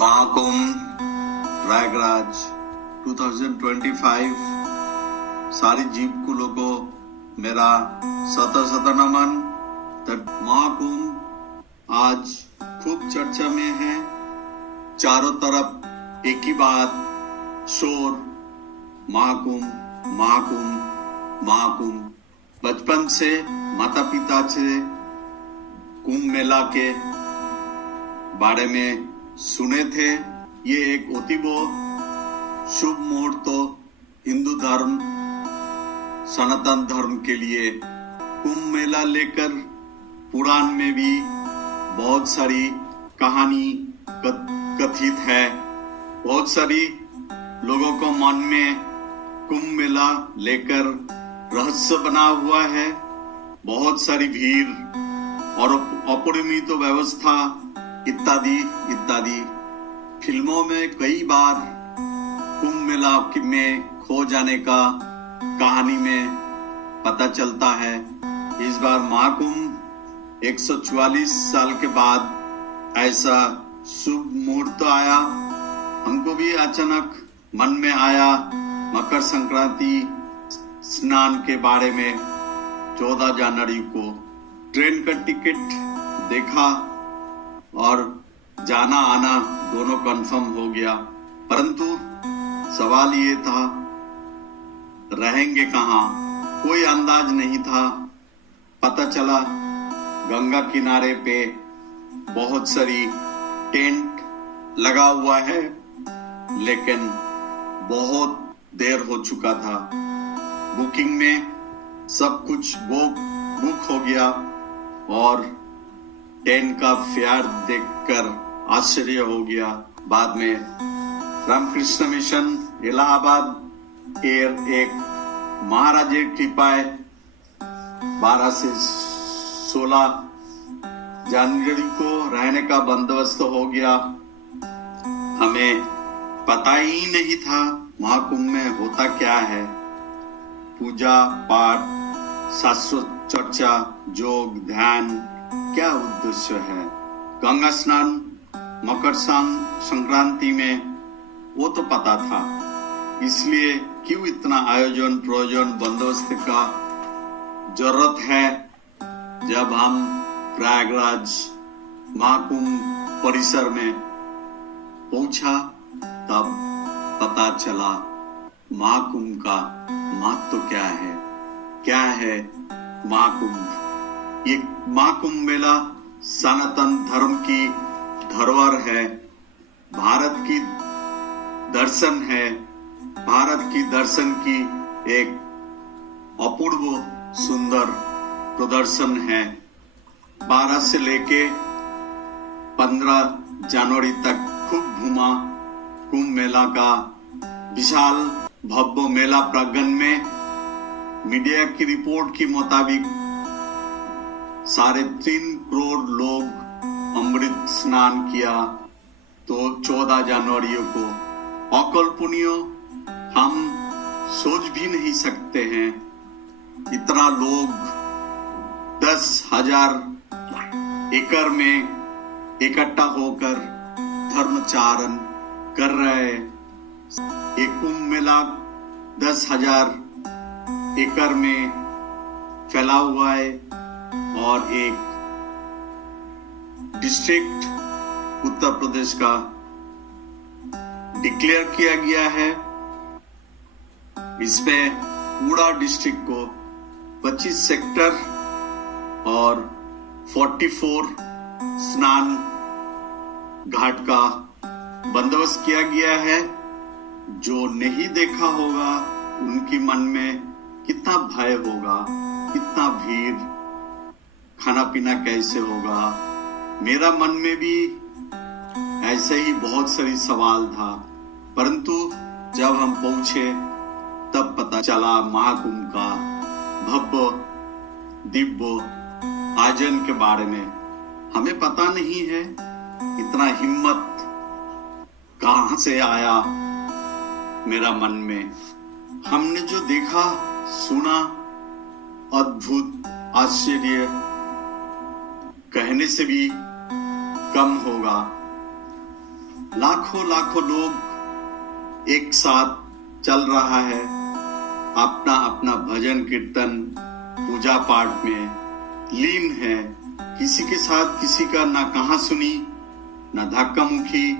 महाकुंभ प्रयागराज 2025 सारी जीव कुलों को मेरा शत नमन। महाकुंभ आज खूब चर्चा में है, चारों तरफ एक ही बात, शोर, महाकुंभ महाकुंभ महाकुंभ। बचपन से माता पिता से कुंभ मेला के बारे में सुने थे। ये एक अतीव शुभ मुहूर्त तो हिंदू धर्म सनातन धर्म के लिए कुंभ मेला लेकर पुराण में भी बहुत सारी कहानी कथित है। बहुत सारी लोगों को मन में कुंभ मेला लेकर रहस्य बना हुआ है। बहुत सारी भीड़ और अपरिमित व्यवस्था इत्यादि इत्यादि। फिल्मों में कई बार कुंभ मेला में खो जाने का कहानी में पता चलता है। इस बार महाकुंभ 144 साल के बाद ऐसा शुभ मुहूर्त आया। हमको भी अचानक मन में आया मकर संक्रांति स्नान के बारे में। 14 जनवरी को ट्रेन का टिकट देखा और जाना आना दोनों कंफर्म हो गया, परंतु सवाल ये था रहेंगे कहाँ, कोई अंदाज नहीं था। पता चला गंगा किनारे पे बहुत सारी टेंट लगा हुआ है, लेकिन बहुत देर हो चुका था। बुकिंग में सब कुछ बुक हो गया और टेंट का फेयर देखकर आश्चर्य हो गया। बाद में रामकृष्ण मिशन इलाहाबाद एयर एक महाराज कृपाए 12 से 16 जनवरी को रहने का बंदोबस्त हो गया। हमें पता ही नहीं था महाकुंभ में होता क्या है। पूजा पाठ, शास्त्र चर्चा, योग, ध्यान, क्या उद्देश्य है। गंगा स्नान मकर संक्रांति में वो तो पता था, इसलिए क्यों इतना आयोजन प्रयोजन बंदोबस्त का जरूरत है। जब हम प्रयागराज महाकुंभ परिसर में पहुंचा तब पता चला महाकुंभ का महत्व क्या है महाकुंभ। ये महाकुंभ मेला सनातन धर्म की धरोहर है, भारत की दर्शन है, भारत की दर्शन की एक अपूर्व सुंदर प्रदर्शन है। 12 से लेके 15 जनवरी तक खूब घूमा। कुंभ मेला का विशाल भव्य मेला प्रांगण में मीडिया की रिपोर्ट के मुताबिक 3.5 करोड़ लोग अमृत स्नान किया। तो 14 जनवरी को अकल्पनीय, हम सोच भी नहीं सकते हैं इतना लोग 10,000 एकड़ में इकट्ठा होकर धर्माचरण कर रहे। एक कुंभ मेला 10,000 एकड़ में फैला हुआ है और एक डिस्ट्रिक्ट उत्तर प्रदेश का डिक्लेयर किया गया है। इसमें पूरा डिस्ट्रिक्ट को 25 सेक्टर और 44 स्नान घाट का बंदोबस्त किया गया है। जो नहीं देखा होगा उनके मन में कितना भय होगा, कितना भीड़, खाना पीना कैसे होगा। मेरा मन में भी ऐसे ही बहुत सारी सवाल था, परंतु जब हम पहुंचे तब पता चला महाकुंभ का भव्य दिव्य आयोजन के बारे में। हमें पता नहीं है इतना हिम्मत कहां से आया मेरा मन में। हमने जो देखा सुना अद्भुत, आश्चर्य कहने से भी कम होगा। लाखों लाखों लोग एक साथ चल रहा है, अपना अपना भजन कीर्तन पूजा पाठ में लीन है। किसी के साथ किसी का ना कहा सुनी ना धक्का मुखी,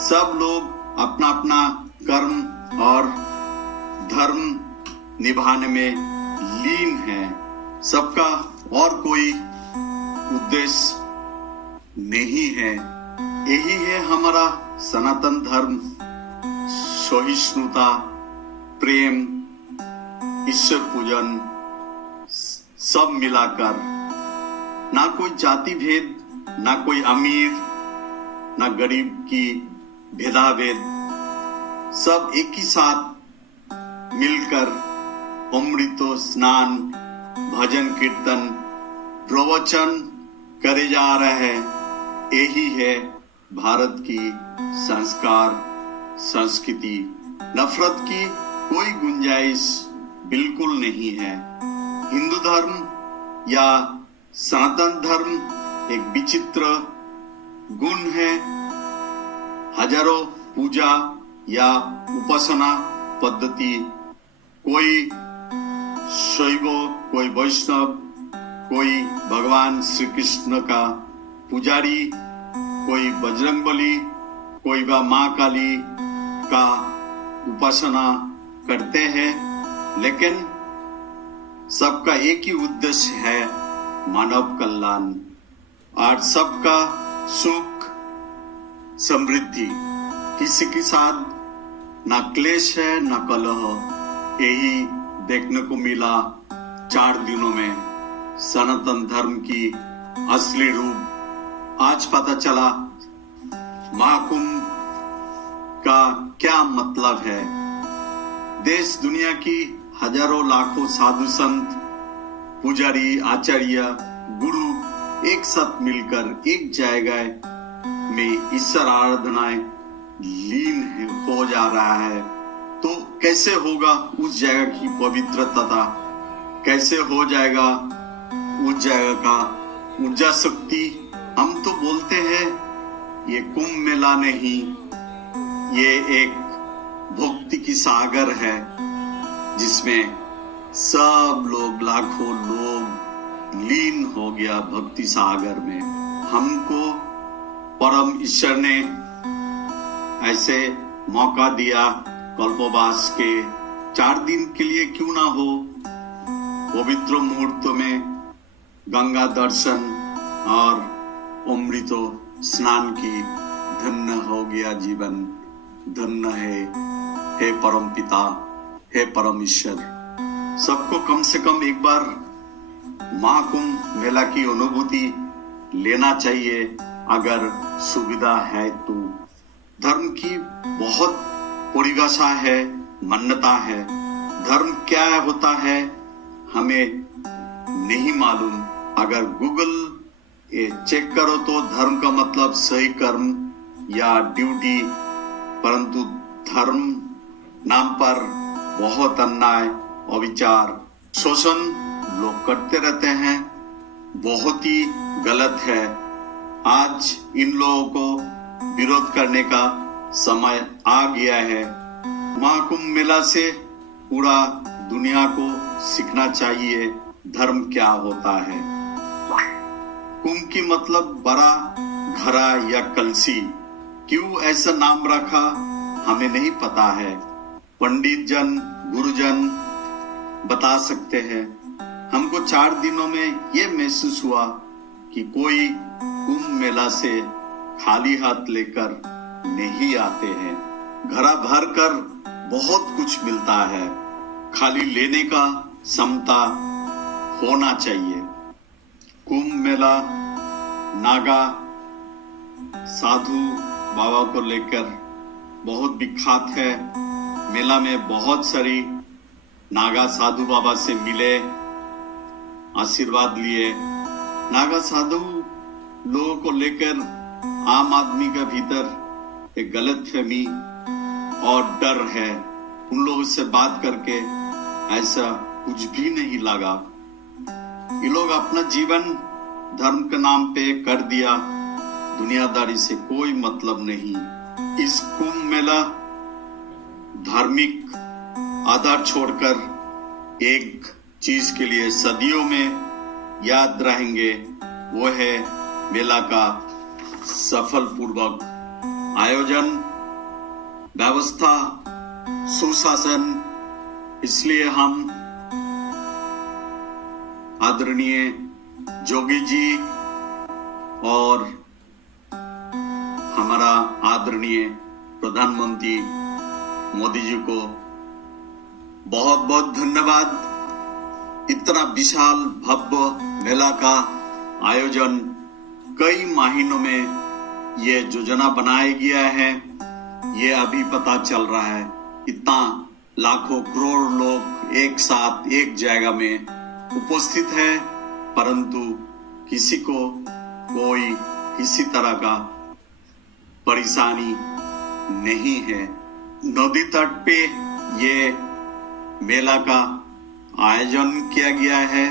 सब लोग अपना अपना कर्म और धर्म निभाने में लीन है। सबका और कोई उद्देश्य नहीं है। यही है हमारा सनातन धर्म, सहिष्णुता, प्रेम, ईश्वर पूजन, सब मिलाकर। ना कोई जाति भेद, ना कोई अमीर ना गरीब की भेदाभेद, सब एक ही साथ मिलकर अमृत स्नान, भजन कीर्तन, प्रवचन करे जा रहे हैं। यही है भारत की संस्कार संस्कृति। नफरत की कोई गुंजाइश बिल्कुल नहीं है। हिंदू धर्म या सनातन धर्म एक विचित्र गुण है। हजारों पूजा या उपासना पद्धति, कोई शैव, कोई वैष्णव, कोई भगवान श्री कृष्ण का पुजारी, कोई बजरंगबली, कोई व माँ काली का उपासना करते हैं, लेकिन सबका एक ही उद्देश्य है, मानव कल्याण और सबका सुख समृद्धि। किसी के साथ ना क्लेश है ना कलह। यही देखने को मिला 4 दिनों में सनातन धर्म की असली रूप। आज पता चला महाकुंभ का क्या मतलब है। देश दुनिया की हजारों लाखों साधु संत, पुजारी, आचार्य, गुरु एक साथ मिलकर एक जगह में ईश्वर आराधनाएं लीन हो जा रहा है। तो कैसे होगा उस जगह की पवित्रता, कैसे हो जाएगा उस जगह का ऊर्जा शक्ति। हम तो बोलते हैं ये कुंभ मेला नहीं, ये एक भक्ति की सागर है, जिसमें सब लोग, लाखों लोग लीन हो गया भक्ति सागर में। हमको परम ईश्वर ने ऐसे मौका दिया कल्पवास के 4 दिन के लिए क्यों ना हो, पवित्र मुहूर्त में गंगा दर्शन और अमृत स्नान की धन्य हो गया जीवन। धन्य है हे परम पिता, हे परम ईश्वर। सबको कम से कम एक बार महाकुंभ मेला की अनुभूति लेना चाहिए, अगर सुविधा है तो। धर्म की बहुत परिभाषा है, मान्यता है। धर्म क्या होता है हमें नहीं मालूम। अगर गूगल ये चेक करो तो धर्म का मतलब सही कर्म या ड्यूटी, परंतु धर्म नाम पर बहुत अन्याय, अविचार, शोषण लोग करते रहते हैं। बहुत ही गलत है। आज इन लोगों को विरोध करने का समय आ गया है। महाकुंभ मेला से पूरा दुनिया को सीखना चाहिए धर्म क्या होता है। कुंभ की मतलब बड़ा घड़ा या कलसी। क्यों ऐसा नाम रखा हमें नहीं पता है। पंडित जन, गुरुजन बता सकते हैं। हमको 4 दिनों में ये महसूस हुआ कि कोई कुंभ मेला से खाली हाथ लेकर नहीं आते हैं। घड़ा भर कर बहुत कुछ मिलता है। खाली लेने का क्षमता होना चाहिए। कुंभ मेला नागा साधु बाबा को लेकर बहुत विख्यात है। मेला में बहुत सारी नागा साधु बाबा से मिले, आशीर्वाद लिए। नागा साधु लोगों को लेकर आम आदमी के भीतर एक गलतफहमी और डर है। उन लोगों से बात करके ऐसा कुछ भी नहीं लगा। ये लोग अपना जीवन धर्म के नाम पे कर दिया। दुनियादारी से कोई मतलब नहीं। इस कुंभ मेला धार्मिक आधार छोड़कर एक चीज के लिए सदियों में याद रहेंगे, वो है मेला का सफल पूर्वक आयोजन, व्यवस्था, सुशासन। इसलिए हम आदरणीय जोगी जी और हमारा आदरणीय प्रधानमंत्री मोदी जी को बहुत बहुत धन्यवाद। इतना विशाल भव्य मेला का आयोजन कई महीनों में ये योजना बनाया गया है, ये अभी पता चल रहा है। इतना लाखों करोड़ लोग एक साथ एक जगह में उपस्थित है, परंतु किसी को कोई किसी तरह का परेशानी नहीं है। नदी तट पे ये मेला का आयोजन किया गया है।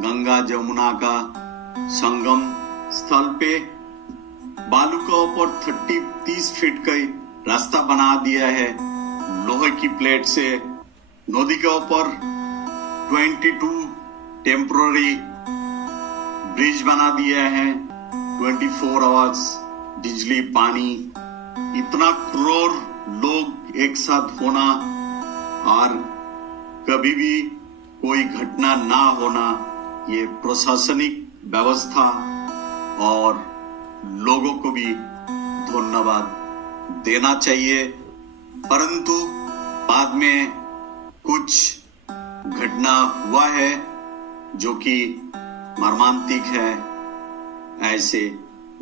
गंगा जमुना का संगम स्थल पे बालू के ऊपर 30 फीट का रास्ता बना दिया है। लोहे की प्लेट से नदी के ऊपर 22 टेम्पोररी ब्रिज बना दिया है। 24 आवर्स बिजली पानी। इतना करोड़ लोग एक साथ होना और कभी भी कोई घटना ना होना, ये प्रशासनिक व्यवस्था और लोगों को भी धन्यवाद देना चाहिए। परंतु बाद में कुछ घटना हुआ है जो कि मर्मांतिक है, ऐसे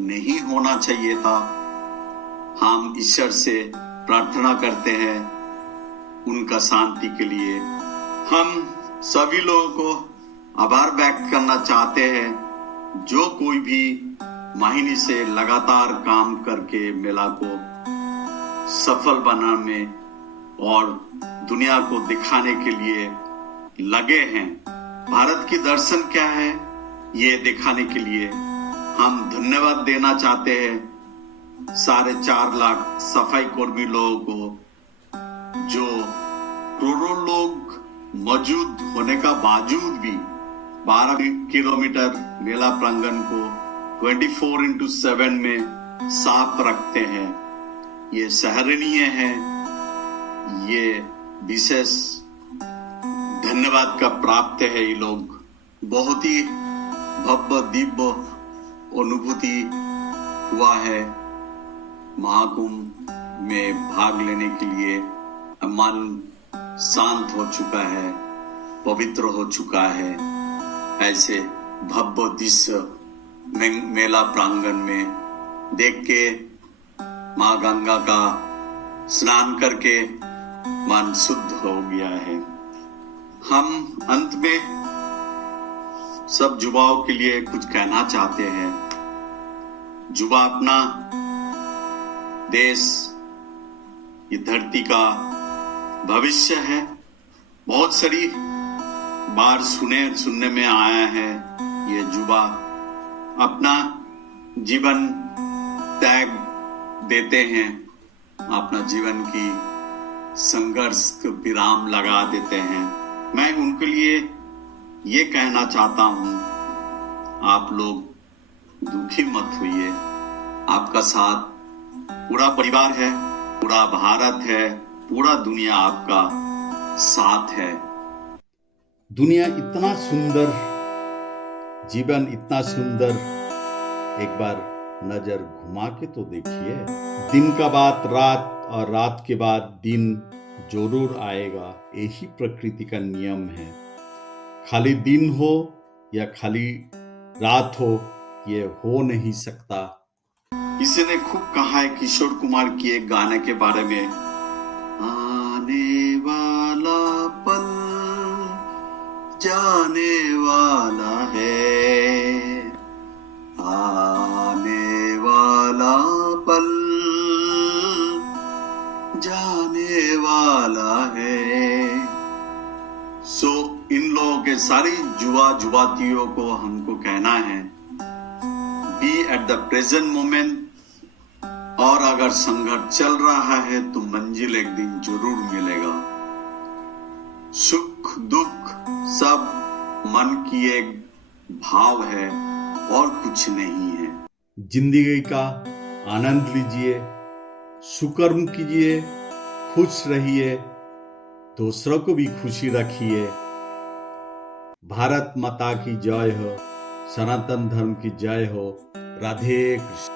नहीं होना चाहिए था। हम ईश्वर से प्रार्थना करते हैं उनका शांति के लिए। हम सभी लोगों को आभार व्यक्त करना चाहते हैं जो कोई भी महीने से लगातार काम करके मेला को सफल बनाने और दुनिया को दिखाने के लिए लगे हैं। भारत की दर्शन क्या है ये दिखाने के लिए हम धन्यवाद देना चाहते हैं 4.5 लाख सफाई कर्मी लोगों को, जो करोड़ों लोग मौजूद होने का बावजूद भी 12 किलोमीटर मेला प्रांगण को 24/7 में साफ रखते हैं। ये सराहनीय है। ये विशेष धन्यवाद का प्राप्त है। ये लोग बहुत ही भव्य दिव्य अनुभूति हुआ है। महाकुंभ में भाग लेने के लिए मन शांत हो चुका है, पवित्र हो चुका है। ऐसे भव्य दृश्य मेला प्रांगण में देख के माँ गंगा का स्नान करके मन शुद्ध हो गया है। हम अंत में सब युवाओं के लिए कुछ कहना चाहते हैं। युवा अपना देश, ये धरती का भविष्य है। बहुत सारी बार सुनने में आया है ये युवा अपना जीवन त्याग देते हैं, अपना जीवन की संघर्ष को विराम लगा देते हैं। मैं उनके लिए ये कहना चाहता हूं, आप लोग दुखी मत होइए। आपका साथ पूरा परिवार है, पूरा भारत है, पूरा दुनिया आपका साथ है। दुनिया इतना सुंदर, जीवन इतना सुंदर, एक बार नजर घुमा के तो देखिए। दिन का बाद रात और रात के बाद दिन जरूर आएगा, यही प्रकृति का नियम है। खाली दिन हो या खाली रात हो, ये हो नहीं सकता। किसी ने खूब कहा है किशोर कुमार की एक गाने के बारे में, आने वाला पल जाने वाला है, आने वाला पल जाने वाला है। इन लोगों के सारी जुवातियों को हमको कहना है, be at the present moment और अगर संघर्ष चल रहा है तो मंजिल एक दिन जरूर मिलेगा। सुख दुख सब मन की एक भाव है और कुछ नहीं है। जिंदगी का आनंद लीजिए, सुकर्म कीजिए, खुश रहिए, दूसरों को भी खुशी रखिए। भारत माता की जय हो, सनातन धर्म की जय हो। राधे कृष्ण।